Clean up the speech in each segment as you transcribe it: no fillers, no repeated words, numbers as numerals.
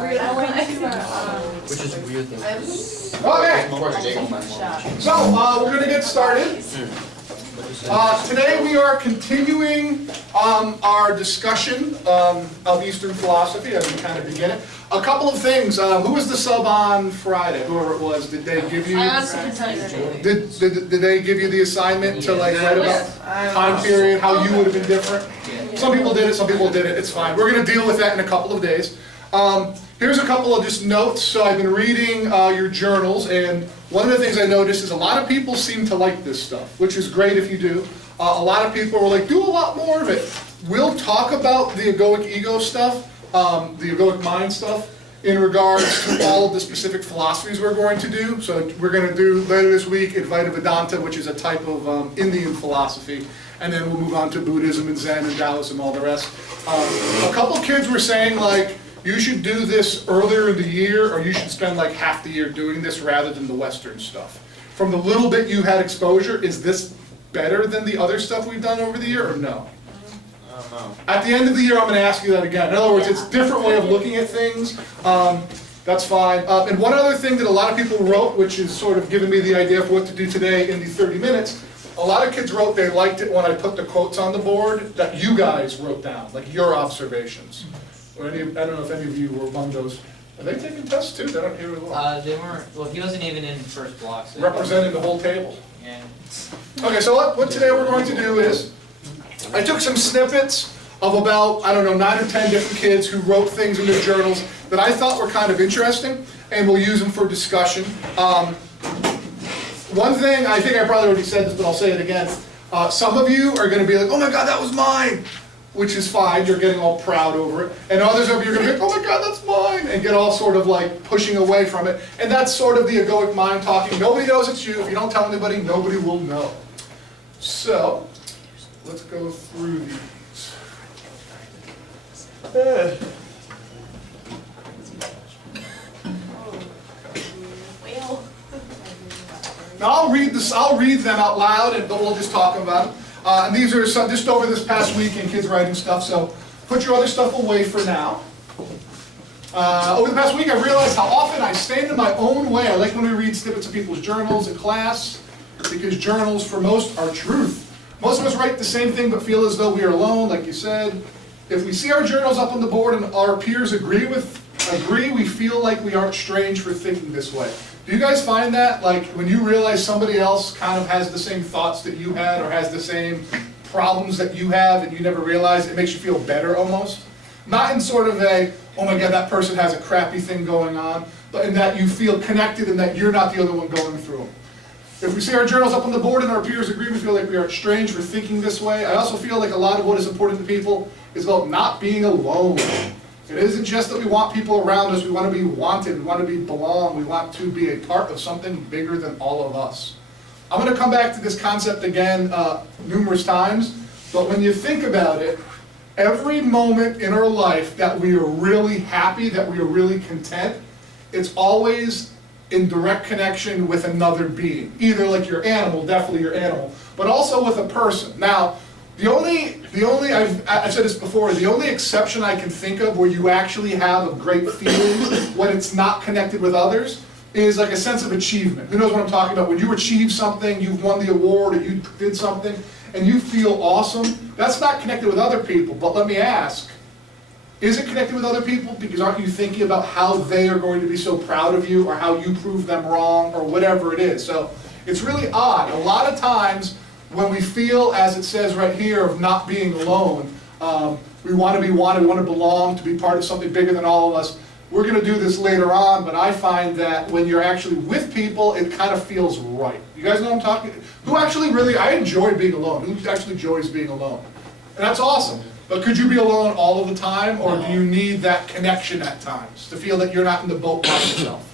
weird. I went to Which is a weird thing. Okay, so we're going to get started. Today we are continuing our discussion of Eastern philosophy as we kind of begin it. A couple of things. Who was the sub on Friday? Whoever it was, did they give you? I honestly can tell you that. Did they give you the assignment to like write about time period, how you would have been different? Some people did it, some people did it. It's fine. We're going to deal with that in a couple of days. Here's a couple of just notes. So I've been reading your journals, and one of the things I noticed is a lot of people seem to like this stuff, which is great if you do. A lot of people were like, do a lot more of it. We'll talk about the egoic ego stuff, the egoic mind stuff, in regards to all of the specific philosophies we're going to do. So we're going to do later this week Advaita Vedanta, which is a type of Indian philosophy. And then we'll move on to Buddhism and Zen and Taoism, all the rest. A couple kids were saying like, you should do this earlier in the year, or you should spend like half the year doing this rather than the Western stuff. From the little bit you had exposure, is this better than the other stuff we've done over the year, or no? I don't know. At the end of the year, I'm going to ask you that again. In other words, it's a different way of looking at things. That's fine. And one other thing that a lot of people wrote, which is sort of giving me the idea for what to do today in the 30 minutes, a lot of kids wrote they liked it when I put the quotes on the board that you guys wrote down, like your observations. Or any, I don't know if any of you were among those. Are they taking tests too? They don't hear it well. They weren't, well, he wasn't even in first block. So Representing the whole table. Yeah. Okay, so what today we're going to do is, I took some snippets of about, I don't know, 9 or 10 different kids who wrote things in their journals that I thought were kind of interesting, and we'll use them for discussion. One thing, I think I probably already said this, but I'll say it again. Some of you are going to be like, oh my God, that was mine, which is fine. You're getting all proud over it. And others of you are going to be like, oh my God, that's mine, and get all sort of like pushing away from it. And that's sort of the egoic mind talking. Nobody knows it's you. If you don't tell anybody, nobody will know. So, let's go through these. Now I'll read them out loud, and we'll just talk about them. And these are some, just over this past week in kids writing stuff, so put your other stuff away for now. Over the past week, I've realized how often I stand in my own way. I like when we read snippets of people's journals in class, because journals, for most, are truth. Most of us write the same thing, but feel as though we are alone, like you said. If we see our journals up on the board and our peers agree, we feel like we aren't strange for thinking this way. Do you guys find that, like, when you realize somebody else kind of has the same thoughts that you had, or has the same problems that you have, and you never realize, it makes you feel better almost? Not in sort of a, oh my God, that person has a crappy thing going on, but in that you feel connected and that you're not the other one going through them. If we see our journals up on the board and our peers agree, we feel like we aren't strange for thinking this way. I also feel like a lot of what is important to people is about not being alone. It isn't just that we want people around us, we want to be wanted, we want to be belong, we want to be a part of something bigger than all of us. I'm going to come back to this concept again numerous times, but when you think about it, every moment in our life that we are really happy, that we are really content, it's always in direct connection with another being. Either like your animal, definitely your animal, but also with a person. Now, I've said this before, the only exception I can think of where you actually have a great feeling when it's not connected with others is like a sense of achievement. Who knows what I'm talking about? When you achieve something, you've won the award, or you did something, and you feel awesome, that's not connected with other people. But let me ask, is it connected with other people? Because aren't you thinking about how they are going to be so proud of you, or how you prove them wrong, or whatever it is? So it's really odd. A lot of times, when we feel, as it says right here, of not being alone, we want to be wanted, we want to belong, to be part of something bigger than all of us. We're going to do this later on, but I find that when you're actually with people, it kind of feels right. You guys know what I'm talking about? Who actually really, I enjoy being alone. Who actually enjoys being alone? And that's awesome. But could you be alone all of the time, or do you need that connection at times to feel that you're not in the boat by yourself?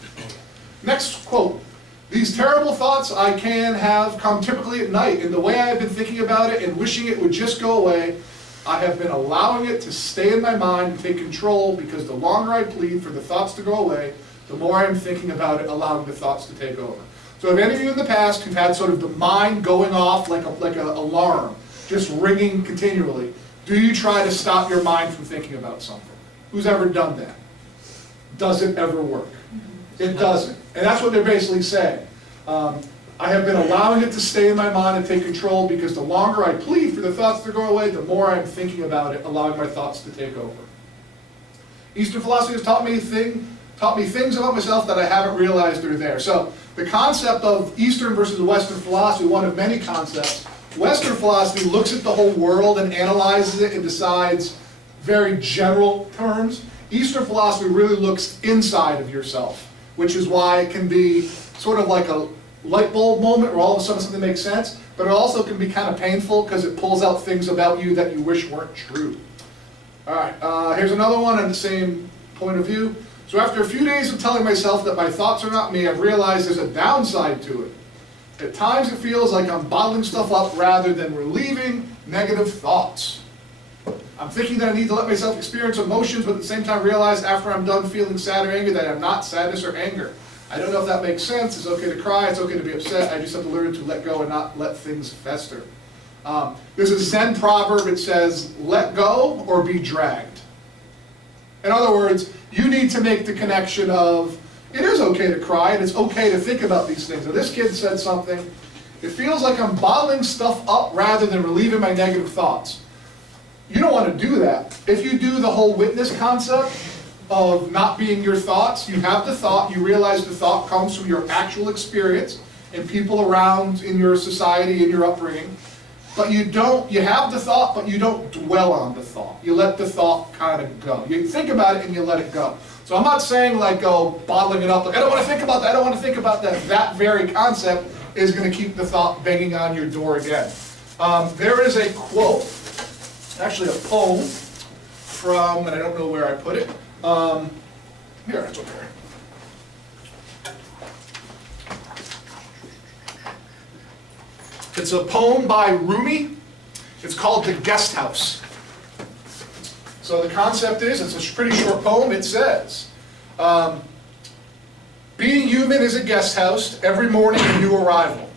Next quote. These terrible thoughts I can have come typically at night. In the way I have been thinking about it and wishing it would just go away, I have been allowing it to stay in my mind and take control, because the longer I plead for the thoughts to go away, the more I am thinking about it, allowing the thoughts to take over. So if any of you in the past who've had sort of the mind going off like an alarm, just ringing continually, do you try to stop your mind from thinking about something? Who's ever done that? doesn't ever work. It doesn't. And that's what they're basically saying. I have been allowing it to stay in my mind and take control because the longer I plead for the thoughts to go away, the more I'm thinking about it, allowing my thoughts to take over. Eastern philosophy has taught me things about myself that I haven't realized are there. So the concept of Eastern versus Western philosophy, one of many concepts. Western philosophy looks at the whole world and analyzes it and decides very general terms. Eastern philosophy really looks inside of yourself, which is why it can be sort of like a light bulb moment where all of a sudden something makes sense, but it also can be kind of painful because it pulls out things about you that you wish weren't true. All right, here's another one on the same point of view. So after a few days of telling myself that my thoughts are not me, I've realized there's a downside to it. At times it feels like I'm bottling stuff up rather than relieving negative thoughts. I'm thinking that I need to let myself experience emotions, but at the same time realize after I'm done feeling sad or angry that I'm not sadness or anger. I don't know if that makes sense. It's okay to cry, it's okay to be upset. I just have to learn to let go and not let things fester. There's a Zen proverb, it says, let go or be dragged. In other words, you need to make the connection of, it is okay to cry and it's okay to think about these things. Now this kid said something, it feels like I'm bottling stuff up rather than relieving my negative thoughts. You don't want to do that. If you do the whole witness concept of not being your thoughts, you have the thought, you realize the thought comes from your actual experience and people around in your society, in your upbringing. But you have the thought, but you don't dwell on the thought. You let the thought kind of go. You think about it and you let it go. So I'm not saying like go bottling it up, like I don't want to think about that, I don't want to think about that. That very concept is going to keep the thought banging on your door again. There is a quote, actually a poem from, and I don't know where I put it. Here, it's over here. It's a poem by Rumi. It's called The Guest House. So the concept is, it's a pretty short poem. It says, being human is a guest house, every morning a new arrival.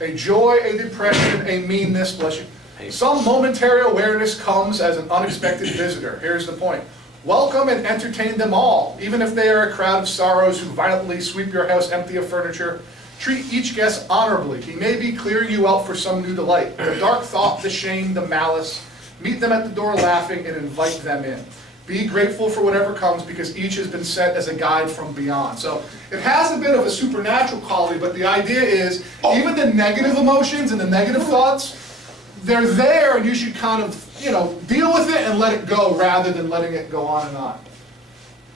A joy, a depression, a meanness, bless you. Some momentary awareness comes as an unexpected visitor. Here's the point. Welcome and entertain them all, even if they are a crowd of sorrows who violently sweep your house empty of furniture. Treat each guest honorably. He may be clearing you out for some new delight. The dark thought, the shame, the malice. Meet them at the door laughing and invite them in. Be grateful for whatever comes because each has been sent as a guide from beyond. So it has a bit of a supernatural quality, but the idea is even the negative emotions and the negative thoughts, they're there and you should kind of, deal with it and let it go rather than letting it go on and on.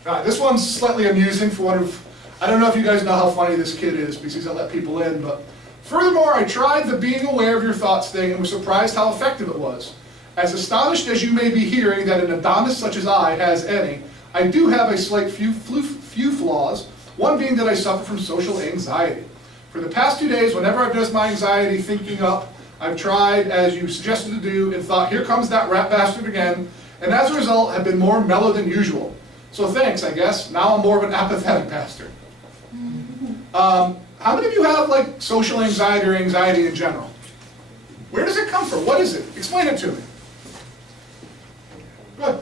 All right, this one's slightly amusing for one of, I don't know if you guys know how funny this kid is because he's gonna let people in, but furthermore, I tried the being aware of your thoughts thing and was surprised how effective it was. As astonished as you may be hearing that an Adonis such as I has any, I do have a slight few flaws, one being that I suffer from social anxiety. For the past 2 days, whenever I've noticed my anxiety thinking up, I've tried, as you suggested to do, and thought, here comes that rat bastard again, and as a result, have been more mellow than usual. So thanks, I guess. Now I'm more of an apathetic bastard. How many of you have, like, social anxiety or anxiety in general? Where does it come from? What is it? Explain it to me. Good.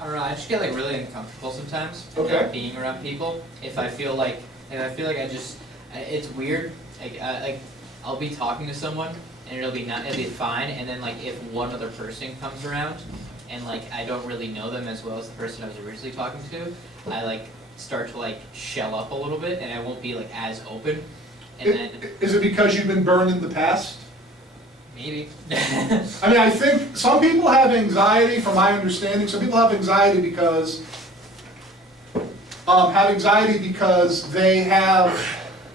I don't know, I just get like really uncomfortable sometimes being around people. If I feel like it's weird, like I'll be talking to someone and it'll be fine, and then like if one other person comes around and like I don't really know them as well as the person I was originally talking to, I like start to like shell up a little bit and I won't be like as open. And is it because you've been burned in the past? Maybe. I mean, I think some people have anxiety, from my understanding. Some people have anxiety because they have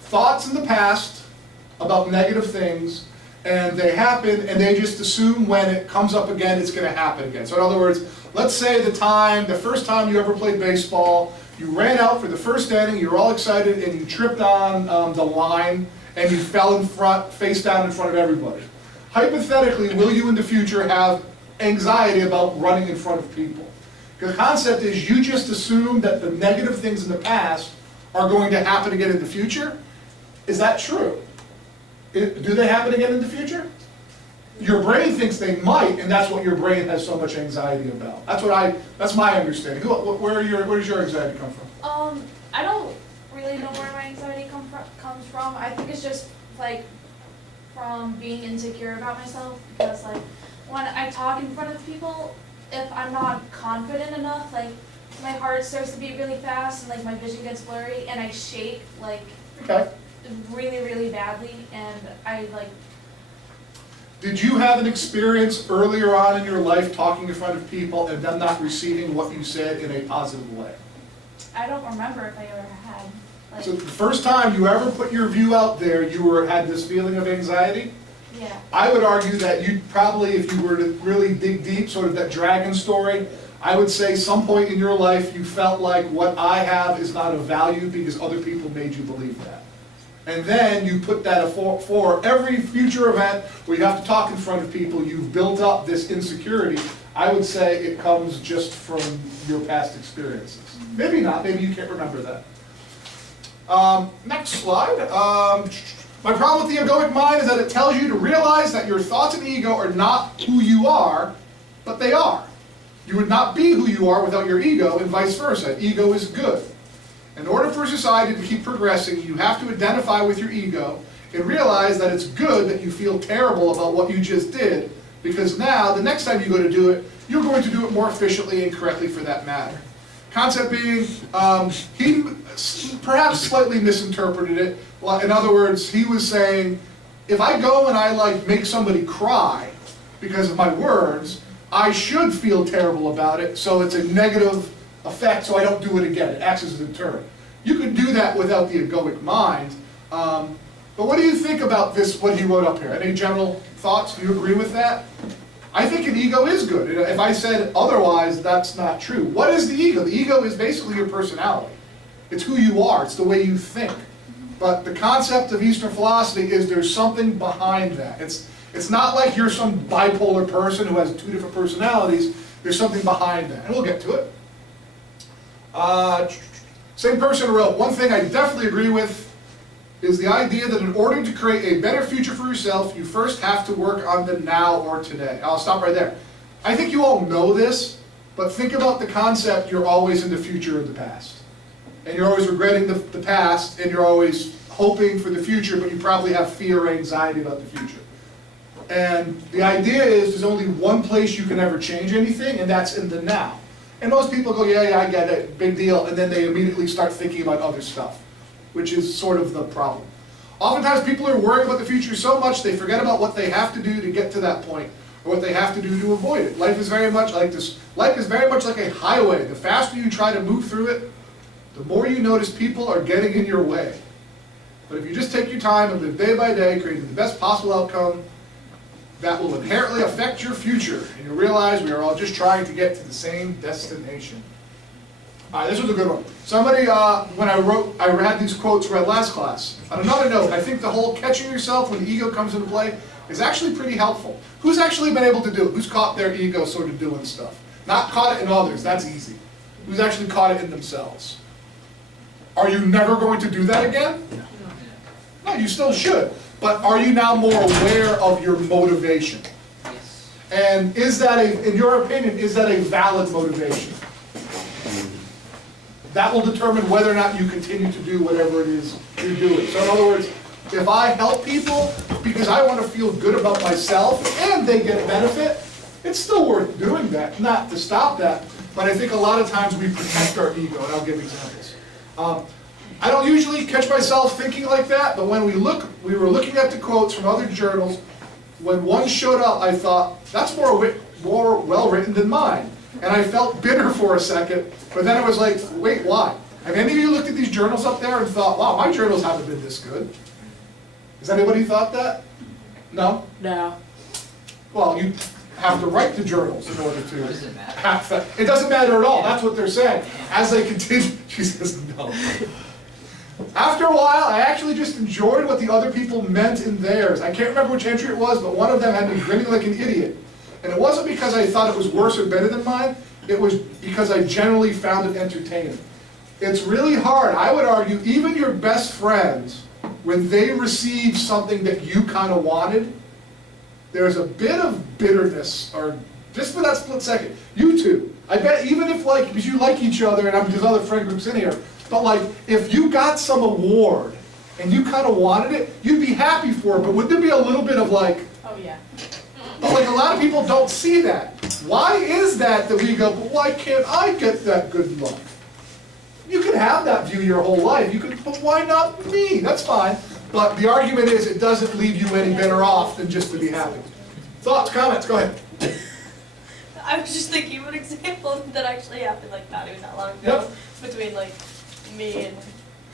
thoughts in the past about negative things, and they happen, and they just assume when it comes up again, it's going to happen again. So in other words, let's say the first time you ever played baseball, you ran out for the first inning, you were all excited, and you tripped on the line, and you fell face down in front of everybody. Hypothetically, will you in the future have anxiety about running in front of people? Because the concept is you just assume that the negative things in the past are going to happen again in the future. Is that true? Do they happen again in the future? Your brain thinks they might, and that's what your brain has so much anxiety about. That's my understanding. Where does your anxiety come from? I don't really know where my anxiety comes from. I think it's just like from being insecure about myself, because like when I talk in front of people, if I'm not confident enough, like my heart starts to beat really fast and like my vision gets blurry and I shake like really, really badly, and I like. Did you have an experience earlier on in your life talking in front of people and them not receiving what you said in a positive way? I don't remember if I ever had. Like, So the first time you ever put your view out there, you had this feeling of anxiety? yeah. I would argue that you probably, if you were to really dig deep, sort of that dragon story, I would say some point in your life you felt like what I have is not of value because other people made you believe that. And then you put that for every future event where you have to talk in front of people, you've built up this insecurity. I would say it comes just from your past experiences. Maybe not, maybe you can't remember that. Next slide. My problem with the egoic mind is that it tells you to realize that your thoughts and ego are not who you are, but they are. You would not be who you are without your ego, and vice versa. Ego is good. In order for society to keep progressing, you have to identify with your ego and realize that it's good that you feel terrible about what you just did, because now, the next time you go to do it, you're going to do it more efficiently and correctly for that matter. Concept being, he perhaps slightly misinterpreted it. Well, in other words, he was saying, if I go and I like make somebody cry because of my words, I should feel terrible about it, so it's a negative effect, so I don't do it again. It acts as a deterrent. You could do that without the egoic mind. But what do you think about this, what he wrote up here? Any general thoughts? Do you agree with that? I think an ego is good. If I said otherwise, that's not true. What is the ego? The ego is basically your personality. It's who you are. It's the way you think. But the concept of Eastern philosophy is there's something behind that. It's not like you're some bipolar person who has two different personalities. There's something behind that. And we'll get to it. Same person wrote, one thing I definitely agree with is the idea that in order to create a better future for yourself, you first have to work on the now or today. I'll stop right there. I think you all know this, but think about the concept you're always in the future or the past. And you're always regretting the past, and you're always hoping for the future, but you probably have fear or anxiety about the future. And the idea is there's only one place you can ever change anything, and that's in the now. And most people go, yeah, I get it, big deal, and then they immediately start thinking about other stuff, which is sort of the problem. Oftentimes people are worried about the future so much they forget about what they have to do to get to that point, or what they have to do to avoid it. Life is very much like this. Life is very much like a highway. The faster you try to move through it, the more you notice people are getting in your way. But if you just take your time and live day by day, creating the best possible outcome, that will inherently affect your future, and you'll realize we are all just trying to get to the same destination. All right, this was a good one. Somebody, when I had these quotes read last class. On another note, I think the whole catching yourself when the ego comes into play is actually pretty helpful. Who's actually been able to do it? Who's caught their ego sort of doing stuff? Not caught it in others, that's easy. Who's actually caught it in themselves? Are you never going to do that again? No, you still should. But are you now more aware of your motivation? Yes. And is that in your opinion, is that a valid motivation? That will determine whether or not you continue to do whatever it is you're doing. So in other words, if I help people because I want to feel good about myself and they get benefit, it's still worth doing that, not to stop that. But I think a lot of times we protect our ego, and I'll give examples. I don't usually catch myself thinking like that, but when we were looking at the quotes from other journals. When one showed up, I thought, that's more well written than mine. And I felt bitter for a second, but then I was like, wait, why? Have any of you looked at these journals up there and thought, wow, my journals haven't been this good? Has anybody thought that? No? No. Well, you have to write the journals in order to. Does it matter? It doesn't matter at all. That's what they're saying. As they continue, she says no. After a while, I actually just enjoyed what the other people meant in theirs. I can't remember which entry it was, but one of them had me grinning like an idiot. And it wasn't because I thought it was worse or better than mine. It was because I generally found it entertaining. It's really hard. I would argue even your best friends, when they receive something that you kind of wanted, there's a bit of bitterness, or just for that split second. You two, I bet even if like, because you like each other, and there's other friend groups in here, but like, if you got some award, and you kind of wanted it, you'd be happy for it, but would there be a little bit of like, Oh, yeah. but like a lot of people don't see that. Why is that we go, but why can't I get that good luck? You can have that view your whole life, but why not me? That's fine. But the argument is it doesn't leave you any better off than just to be happy. Thoughts, comments, go ahead. I was just thinking of an example that actually happened like not even that long ago. Yep. Between like me and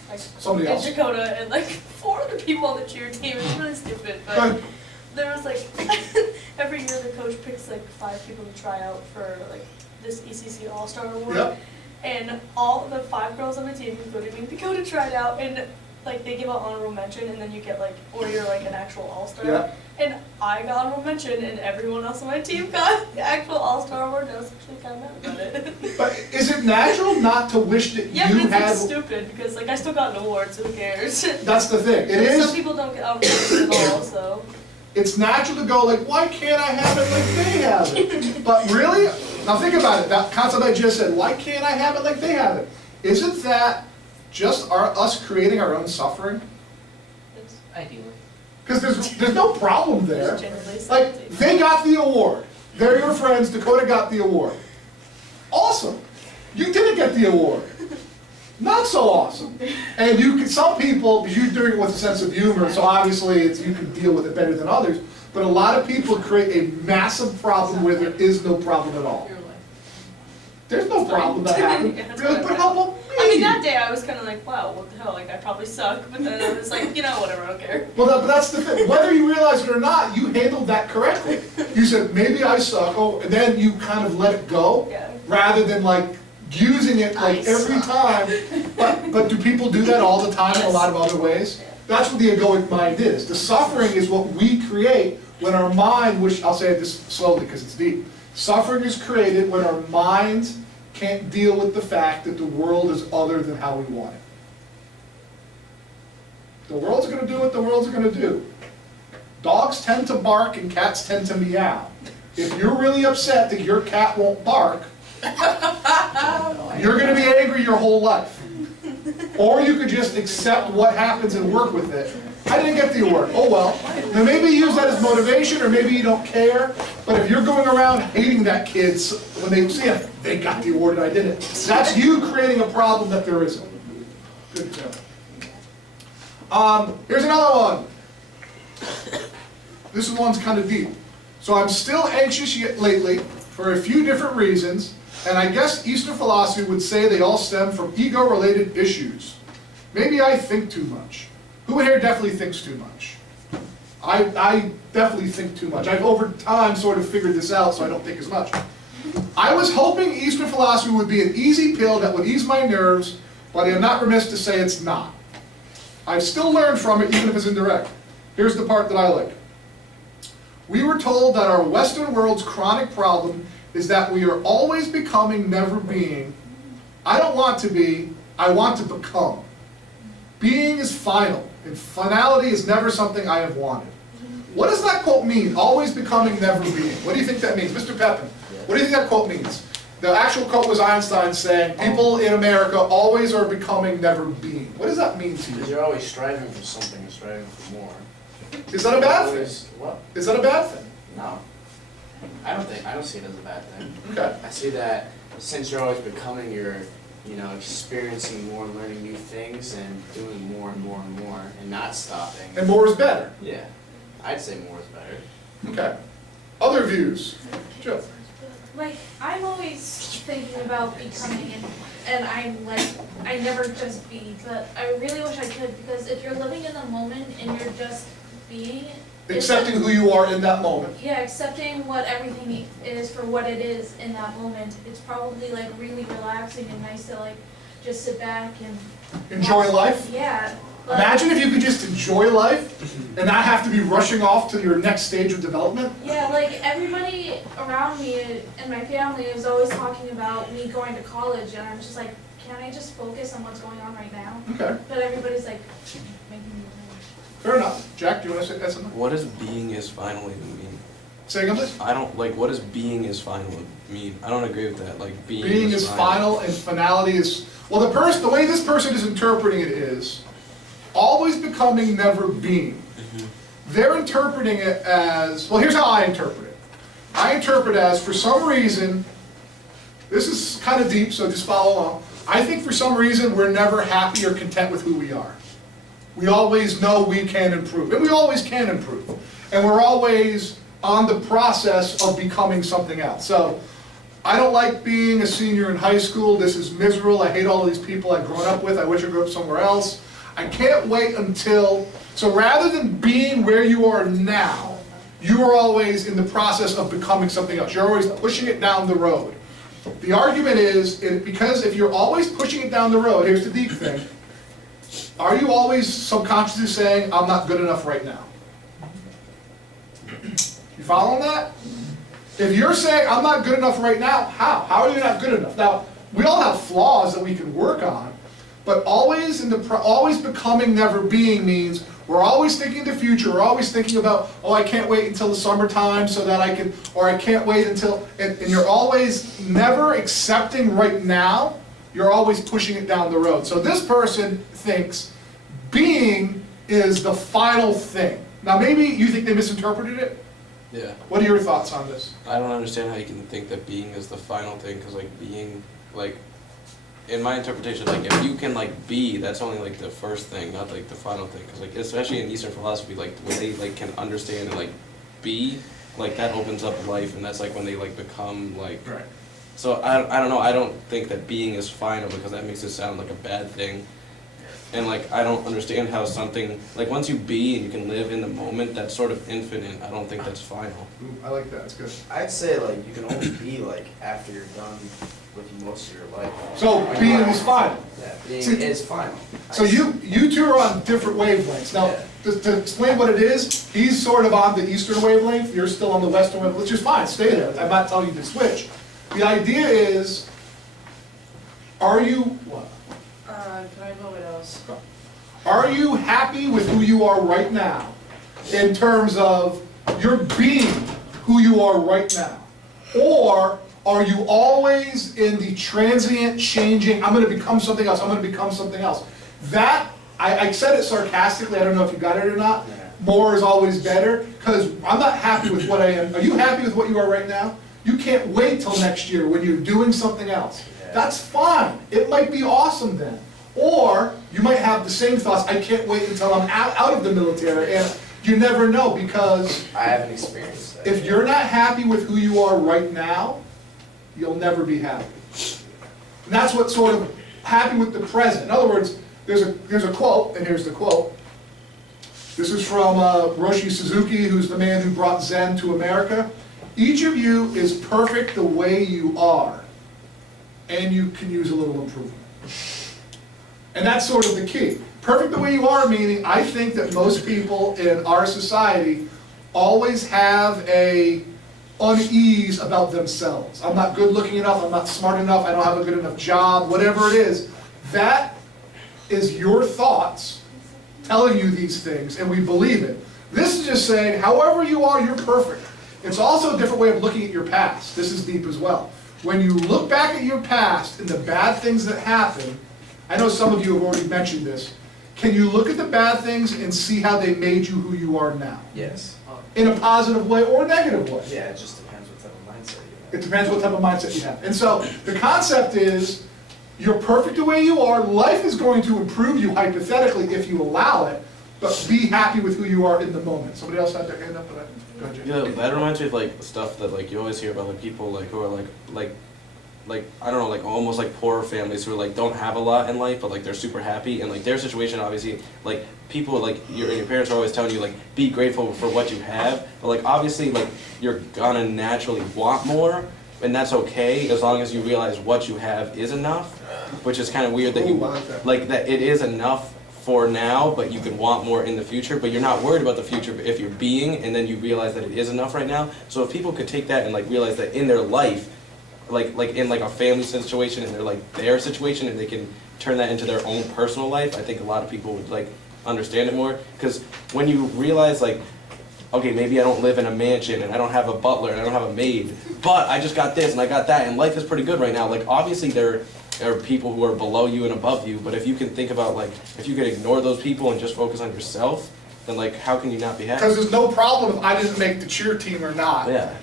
like Somebody else. Dakota and like 4 other people on the cheer team. It's really stupid, Go but ahead. there was like every year the coach picks like 5 people to try out for like this ECC All-Star Award. Yep. And all the 5 girls on the team, including me, Dakota, tried out, and like they give out honorable mention, and then you get like, or you're like an actual all-star. Yeah. And I got honorable mention, and everyone else on my team got the actual all-star award. And I was actually kind of mad about it. But is it natural not to wish that Yeah, you but it's had? like stupid because like I still got an award, so who cares? That's the thing. It Some is. people don't get honorable mention at all, so. It's natural to go like, why can't I have it like they have it? But really, now think about it. That concept I just said, why can't I have it like they have it? Isn't that just us creating our own suffering? It's Ideally. Because there's no problem there. just generally Like, something. they got the award. They're your friends. Dakota got the award. Awesome. You didn't get the award. Not so awesome. And some people, because you're doing it with a sense of humor, so obviously you can deal with it better than others, but a lot of people create a massive problem where there is no problem at all. There's no problem that happened. Yeah, that's Really, what but how about me? I mean, that day I was kind of like, wow, what the hell? Like, I probably suck. But then I was like, you know, whatever, I don't care. Well, but that's the thing. Whether you realize it or not, you handled that correctly. You said, maybe I suck, and then you kind of let it go, Yeah. rather than like using it like every time. But do people do that all the time in a lot of other ways? That's what the egoic mind is. The suffering is what we create when our mind, which I'll say this slowly because it's deep. Suffering is created when our minds can't deal with the fact that the world is other than how we want it. The world's going to do what the world's going to do. Dogs tend to bark and cats tend to meow. If you're really upset that your cat won't bark, you're going to be angry your whole life. Or you could just accept what happens and work with it. I didn't get the award. Oh well. Now maybe use that as motivation, or maybe you don't care. But if you're going around hating that kid when they see it, they got the award and I didn't. That's you creating a problem that there isn't. Good example. Here's another one. This one's kind of deep. So I'm still anxious lately for a few different reasons, and I guess Eastern philosophy would say they all stem from ego-related issues. Maybe I think too much. Who in here definitely thinks too much? I definitely think too much. I've over time sort of figured this out, so I don't think as much. I was hoping Eastern philosophy would be an easy pill that would ease my nerves, but I am not remiss to say it's not. I've still learned from it, even if it's indirect. Here's the part that I like. We were told that our Western world's chronic problem is that we are always becoming, never being. I don't want to be, I want to become. Being is final, and finality is never something I have wanted. What does that quote mean? Always becoming, never being. What do you think that means? Mr. Pepin, what do you think that quote means? The actual quote was Einstein saying, people in America always are becoming, never being. What does that mean to Because you? you're always striving for something and striving for more. Is that a bad thing? Always- What? Is that a bad thing? No. I don't see it as a bad thing. Okay. I see that since you're always becoming, you're, experiencing more and learning new things and doing more and more and more and not stopping. And more is better. Yeah. I'd say more is better. Okay. Other views? Joe? Like, I'm always thinking about becoming, and I'm like, I never just be, but I really wish I could, because if you're living in the moment and you're just being. Accepting who you are in that moment. Yeah, accepting what everything is for what it is in that moment. It's probably like really relaxing and nice to like just sit back and. Enjoy life? Yeah. Like, Imagine if you could just enjoy life and not have to be rushing off to your next stage of development. Yeah, like everybody around me and my family is always talking about me going to college, and I'm just like, can't I just focus on what's going on right now? Okay, But everybody's like, making me fair enough. Jack, do you want to say something? What does being is finally mean? Say again, please? I don't, like, what does being is final mean? I don't agree with that, like, Being is final and finality is, well, the way this person is interpreting it is, always becoming, never being. They're interpreting it as, well, here's how I interpret it. I interpret it as, for some reason, this is kind of deep, so just follow along. I think for some reason we're never happy or content with who we are. We always know we can improve, and we always can improve. And we're always on the process of becoming something else. So, I don't like being a senior in high school. This is miserable. I hate all these people I've grown up with. I wish I grew up somewhere else. I can't wait until, so rather than being where you are now, you are always in the process of becoming something else. You're always pushing it down the road. The argument is, because if you're always pushing it down the road, here's the deep thing, are you always subconsciously saying, I'm not good enough right now? You following that? If you're saying, I'm not good enough right now, how? How are you not good enough? Now, we all have flaws that we can work on, but always becoming, never being means we're always thinking the future. We're always thinking about, oh, I can't wait until the summertime so that I can, or I can't wait until, and you're always never accepting right now. You're always pushing it down the road. So this person thinks being is the final thing. Now maybe you think they misinterpreted it? Yeah. What are your thoughts on this? I don't understand how you can think that being is the final thing, because, like, being, like, in my interpretation, like, if you can, like, be, that's only, like, the first thing, not, like, the final thing. Because, like, especially in Eastern philosophy, like, when they, like, can understand and, like, be, like, that opens up life, and that's, like, when they, like, become, like... Right. So, I don't know, I don't think that being is final, because that makes it sound like a bad thing. And, like, I don't understand how something, like, once you be and you can live in the moment, that's sort of infinite. I don't think that's final. Ooh, I like that, it's good. I'd say like you can only be like after you're done with most of your life. So being is final. Yeah, being See, is final. So you two are on different wavelengths. Now, Yeah. to explain what it is, he's sort of on the Eastern wavelength, you're still on the Western wavelength, which is fine, stay there. I'm not telling you to switch. The idea is, are you, what? Can I go with else? Are you happy with who you are right now? In terms of your being who you are right now? Or are you always in the transient, changing, I'm going to become something else, I'm going to become something else? That, I said it sarcastically, I don't know if you got it or not. Yeah. More is always better, because I'm not happy with what I am. Are you happy with what you are right now? You can't wait till next year when you're doing something else. Yeah. That's fine. It might be awesome then. Or you might have the same thoughts, I can't wait until I'm out of the military, and you never know, because I haven't experienced that. if you're not happy with who you are right now, you'll never be happy. And that's what sort of happy with the present. In other words, there's a quote, and here's the quote. This is from Roshi Suzuki, who's the man who brought Zen to America. Each of you is perfect the way you are, and you can use a little improvement. And that's sort of the key. Perfect the way you are, meaning I think that most people in our society always have a unease about themselves. I'm not good looking enough, I'm not smart enough, I don't have a good enough job, whatever it is. That is your thoughts telling you these things, and we believe it. This is just saying, however you are, you're perfect. It's also a different way of looking at your past. This is deep as well. When you look back at your past and the bad things that happened, I know some of you have already mentioned this, can you look at the bad things and see how they made you who you are now? Yes. In a positive way or a negative way? Yeah, it just depends what type of mindset you have. It depends what type of mindset you have. And so the concept is, you're perfect the way you are, life is going to improve you hypothetically if you allow it, but be happy with who you are in the moment. Somebody else had their hand up, but go ahead, Jay. Yeah, that reminds me of, like, stuff that, like, you always hear about, like, people, like, who are, like, I don't know, like, almost like poorer families who, like, don't have a lot in life, but, like, they're super happy, and, like, their situation, obviously, like, people, like, your parents are always telling you, like, be grateful for what you have, but, like, obviously, like, you're gonna naturally want more, and that's okay, as long as you realize what you have is enough, which is kind of weird that you, Ooh, I like that. like, that it is enough for now, but you could want more in the future, but you're not worried about the future if you're being, and then you realize that it is enough right now. So if people could take that and, like, realize that in their life, like in, like, a family situation, and they're, like, their situation, and they can turn that into their own personal life, I think a lot of people would, like, understand it more. Because when you realize, like, okay, maybe I don't live in a mansion and I don't have a butler and I don't have a maid, but I just got this and I got that and life is pretty good right now. Like obviously there are people who are below you and above you, but if you can think about like, if you could ignore those people and just focus on yourself, then like how can you not be happy? Because there's no problem if I didn't make the cheer team or not. Yeah.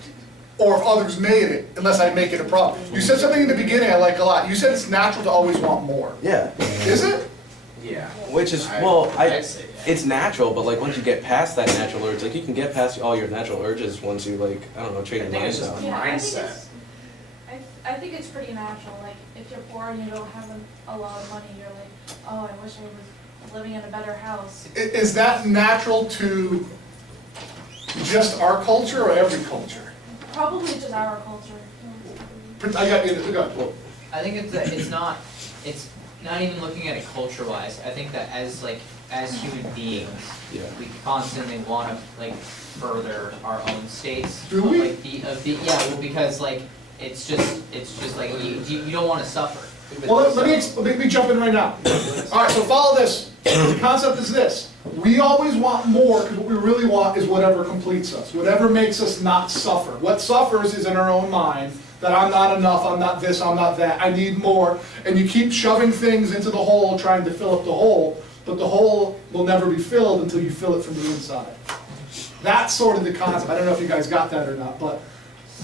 Or if others made it, unless I make it a problem. You said something in the beginning I like a lot. You said it's natural to always want more. Yeah. Is it? Yeah. Which is, I'd say yeah. it's natural, but like once you get past that natural urge, like you can get past all your natural urges once you like, I don't know, train I your think mind it's just down. Yeah, mindset. I think it's pretty natural. Like, if you're poor and you don't have a lot of money, you're like, oh, I wish I was living in a better house. Is that natural to just our culture or every culture? Probably just our culture. I got you. Go. I think it's not even looking at it culture-wise. I think that as human beings, Yeah. we constantly want to like further our own states. Do we? Like well, because like it's just like you don't want to suffer. Well, let me jump in right now. All right, so follow this. The concept is this. We always want more because what we really want is whatever completes us, whatever makes us not suffer. What suffers is in our own mind, that I'm not enough, I'm not this, I'm not that, I need more. And you keep shoving things into the hole, trying to fill up the hole, but the hole will never be filled until you fill it from the inside. That's sort of the concept. I don't know if you guys got that or not, but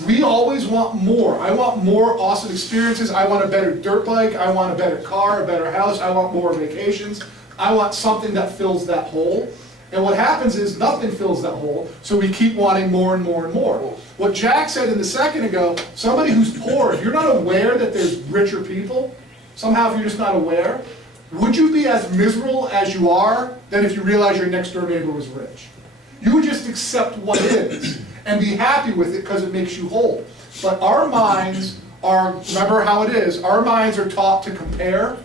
we always want more. I want more awesome experiences. I want a better dirt bike. I want a better car, a better house. I want more vacations. I want something that fills that hole. And what happens is nothing fills that hole, so we keep wanting more and more and more. What Jack said in the second ago, somebody who's poor, if you're not aware that there's richer people, somehow if you're just not aware, would you be as miserable as you are than if you realize your next door neighbor was rich? You would just accept what is and be happy with it because it makes you whole. But our minds are, remember how it is, our minds are taught to compare.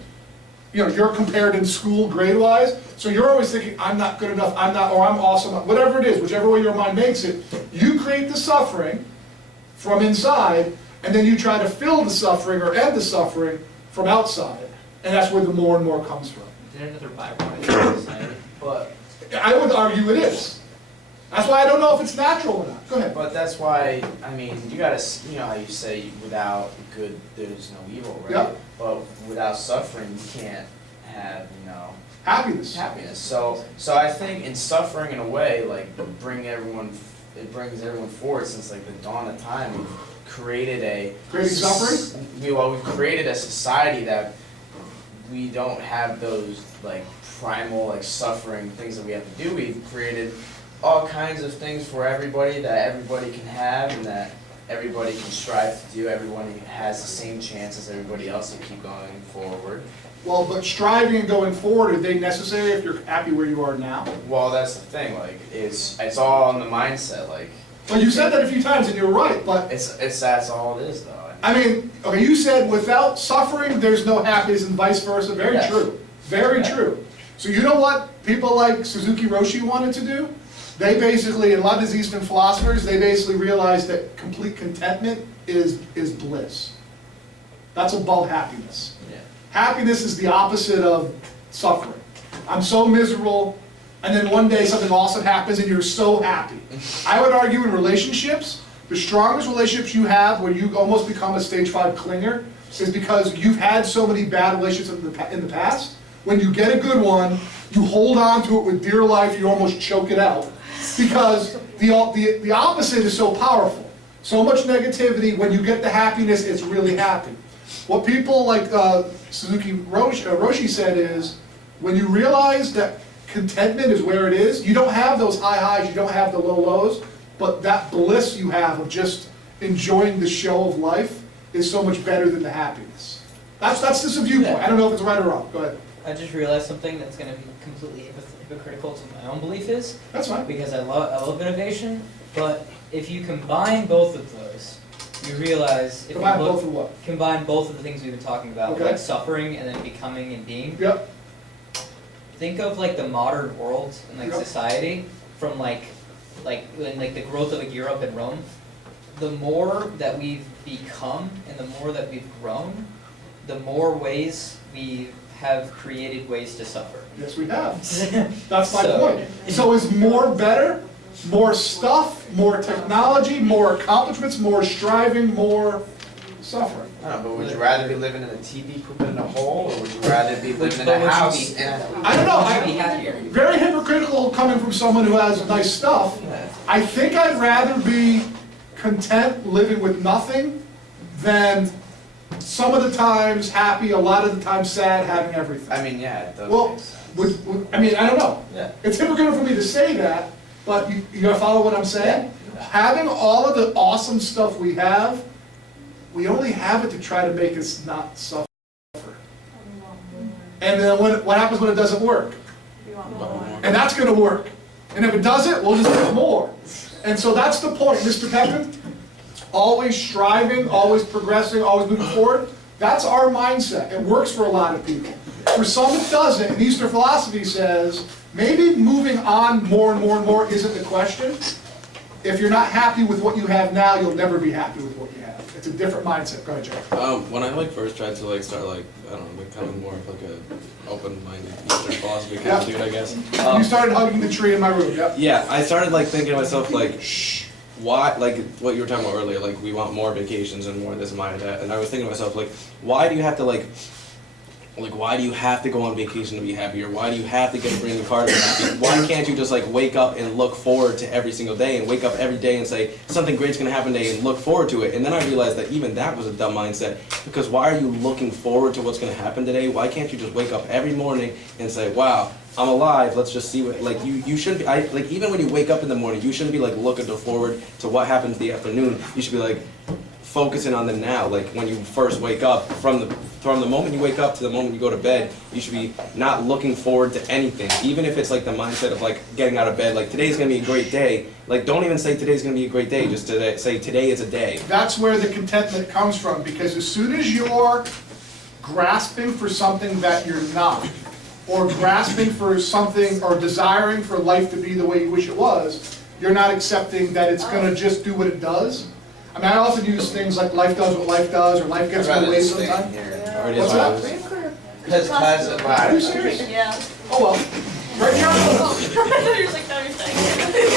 You know, you're compared in school grade-wise, so you're always thinking, I'm not good enough, I'm not, or I'm awesome, whatever it is, whichever way your mind makes it, you create the suffering from inside, and then you try to fill the suffering or end the suffering from outside. And that's where the more and more comes from. Is there another byproduct of society? But I would argue it is. That's why I don't know if it's natural or not. Go ahead. But that's why, I mean, you gotta, you know how you say without good, there's no evil, right? Yep. But without suffering, you can't have, you know, Happiness. happiness. So I think in suffering, in a way, like, it brings everyone forward since like the dawn of time. We've created Creating suffering? We've created a society that we don't have those like primal like suffering things that we have to do. We've created all kinds of things for everybody that everybody can have and that everybody can strive to do. Everyone has the same chance as everybody else to keep going forward. Well, but striving and going forward, are they necessary if you're happy where you are now? Well, that's the thing. Like it's all in the mindset. Like Well, you said that a few times and you're right, but it's that's all it is though. I mean, okay, you said without suffering, there's no happiness and vice versa. Very Yes. true. Very Yeah. true. So you know what people like Suzuki Roshi wanted to do? They basically, and a lot of these Eastern philosophers, they basically realized that complete contentment is bliss. That's above happiness. Yeah. Happiness is the opposite of suffering. I'm so miserable, and then one day something awesome happens and you're so happy. I would argue in relationships, the strongest relationships you have where you almost become a stage 5 clinger is because you've had so many bad relationships in the past. When you get a good one, you hold on to it with dear life, you almost choke it out. Because the opposite is so powerful. So much negativity, when you get the happiness, it's really happy. What people like Suzuki Roshi said is, when you realize that contentment is where it is, you don't have those high highs, you don't have the low lows, but that bliss you have of just enjoying the show of life is so much better than the happiness. That's just a viewpoint. I don't know if it's right or wrong. Go ahead. I just realized something that's going to be completely hypocritical to my own belief is, That's fine. because I love innovation, but if you combine both of those, you realize if Combine you look, both of what? combine both of the things we've been talking about, Okay. like suffering and then becoming and being. Yep. Think of like the modern world and like Yep. society from like when like the growth of like Europe and Rome. The more that we've become and the more that we've grown, the more ways we have created ways to suffer. Yes, we have. That's my So- point. So is more better? more stuff, more technology, more accomplishments, more striving, more suffering. I don't know, but would you rather be living in a TV pooping in a hole, or would you rather be living in But a would you house? be- I don't know, Would you be happier? Very hypocritical coming from someone who has nice stuff. I think I'd rather be content living with nothing than some of the times happy, a lot of the times sad, having everything. I mean, yeah, it does Well, make sense. I mean, I don't know. Yeah. It's hypocritical for me to say that, but you gotta follow what I'm saying? Having all of the awesome stuff we have, we only have it to try to make us not suffer. And then what happens when it doesn't work? And that's gonna work. And if it doesn't, we'll just get more. And so that's the point, Mr. Pepin. Always striving, always progressing, always moving forward. That's our mindset. It works for a lot of people. For some it doesn't, and Eastern philosophy says, maybe moving on more and more and more isn't the question. If you're not happy with what you have now, you'll never be happy with what you have. It's a different mindset. Go ahead, Joe. When I first tried to start I don't know, becoming more of a open-minded Eastern philosophy kind of dude, I guess. You started hugging the tree in my room, yep. Yeah, I started thinking to myself why, what you were talking about earlier, we want more vacations and more this and that, and I was thinking to myself, why do you have to why do you have to go on vacation to be happy, or why do you have to get a brand new car to be happy? Why can't you just wake up and look forward to every single day, and wake up every day and say something great's gonna happen today and look forward to it? And then I realized that even that was a dumb mindset, because why are you looking forward to what's gonna happen today? Why can't you just wake up every morning and say, wow, I'm alive, let's just see what, you shouldn't be, even when you wake up in the morning, you shouldn't be looking forward to what happens the afternoon. You should be focusing on the now, when you first wake up, from the moment you wake up to the moment you go to bed, you should be not looking forward to anything, even if it's the mindset of getting out of bed, today's gonna be a great day. Don't even say today's gonna be a great day, just say today is a day. That's where the contentment comes from, because as soon as you're grasping for something that you're not, or grasping for something, or desiring for life to be the way you wish it was, you're not accepting that it's gonna just do what it does. I mean, I often use things like life does what life does, or life gets in the way sometimes. What's that? Because, Are you serious? Yeah. Oh well. Right here. I thought you were like, no, you're saying.